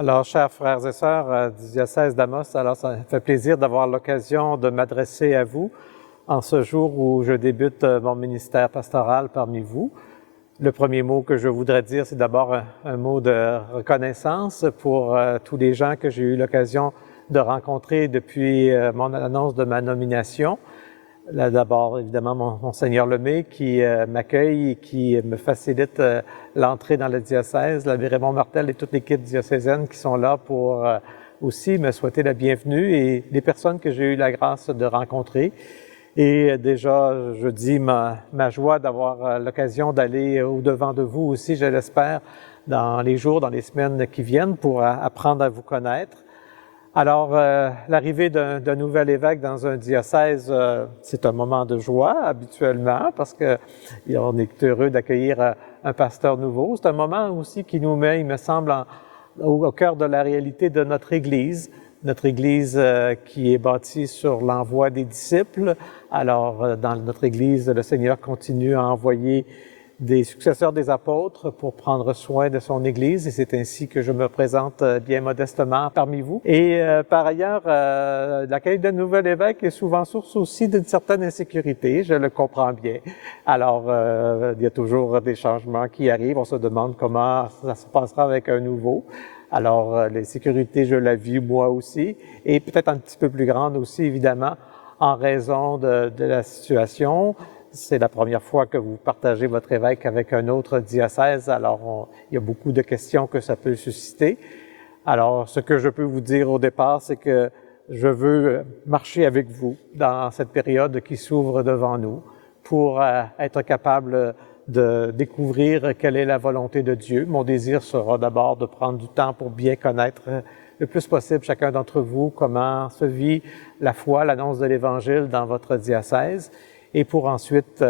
Alors, chers frères et sœurs du diocèse d'Amos, alors ça me fait plaisir d'avoir l'occasion de m'adresser à vous en ce jour où je débute mon ministère pastoral parmi vous. Le premier mot que je voudrais dire, c'est d'abord un mot de reconnaissance pour tous les gens que j'ai eu l'occasion de rencontrer depuis mon annonce de ma nomination. Là, d'abord, évidemment, Monseigneur Lemay qui m'accueille et qui me facilite l'entrée dans le diocèse, l'abbé Raymond Martel et toute l'équipe diocésaine qui sont là pour aussi me souhaiter la bienvenue et les personnes que j'ai eu la grâce de rencontrer. Et déjà, je dis ma joie d'avoir l'occasion d'aller au-devant de vous aussi, je l'espère, dans les jours, dans les semaines qui viennent pour apprendre à vous connaître. Alors, l'arrivée d'un nouvel évêque dans un diocèse, c'est un moment de joie habituellement parce qu'on est heureux d'accueillir un pasteur nouveau. C'est un moment aussi qui nous met, il me semble, au cœur de la réalité de notre Église. Notre Église qui est bâtie sur l'envoi des disciples. Alors, dans notre Église, le Seigneur continue à envoyer des successeurs des apôtres pour prendre soin de son Église et c'est ainsi que je me présente bien modestement parmi vous. Et par ailleurs, l'accueil d'un nouvel évêque est souvent source aussi d'une certaine insécurité, je le comprends bien. Alors, il y a toujours des changements qui arrivent, on se demande comment ça se passera avec un nouveau. Alors, l'insécurité, je la vis moi aussi et peut-être un petit peu plus grande aussi, évidemment, en raison de la situation. C'est la première fois que vous partagez votre évêque avec un autre diocèse, alors il y a beaucoup de questions que ça peut susciter. Alors, ce que je peux vous dire au départ, c'est que je veux marcher avec vous dans cette période qui s'ouvre devant nous pour être capable de découvrir quelle est la volonté de Dieu. Mon désir sera d'abord de prendre du temps pour bien connaître le plus possible chacun d'entre vous, comment se vit la foi, l'annonce de l'Évangile dans votre diocèse, et pour ensuite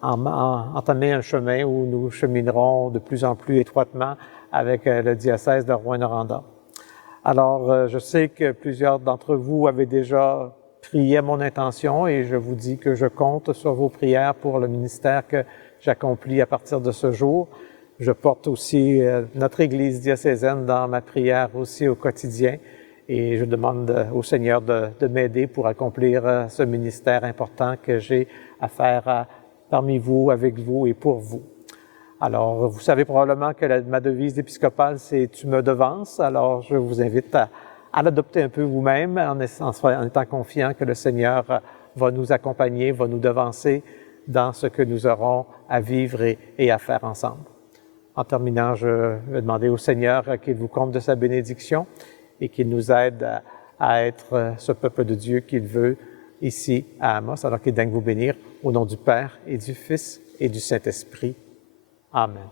entamer un chemin où nous cheminerons de plus en plus étroitement avec le diocèse de Rouyn-Noranda. Alors, je sais que plusieurs d'entre vous avaient déjà prié à mon intention et je vous dis que je compte sur vos prières pour le ministère que j'accomplis à partir de ce jour. Je porte aussi notre Église diocésaine dans ma prière aussi au quotidien. Et je demande au Seigneur de m'aider pour accomplir ce ministère important que j'ai à faire parmi vous, avec vous et pour vous. Alors, vous savez probablement que ma devise épiscopale, c'est « Tu me devances ». Alors, je vous invite à l'adopter un peu vous-même en étant confiant que le Seigneur va nous accompagner, va nous devancer dans ce que nous aurons à vivre et à faire ensemble. En terminant, je vais demander au Seigneur qu'il vous comble de sa bénédiction et qu'il nous aide à être ce peuple de Dieu qu'il veut ici à Amos, alors qu'il daigne vous bénir au nom du Père et du Fils et du Saint-Esprit. Amen.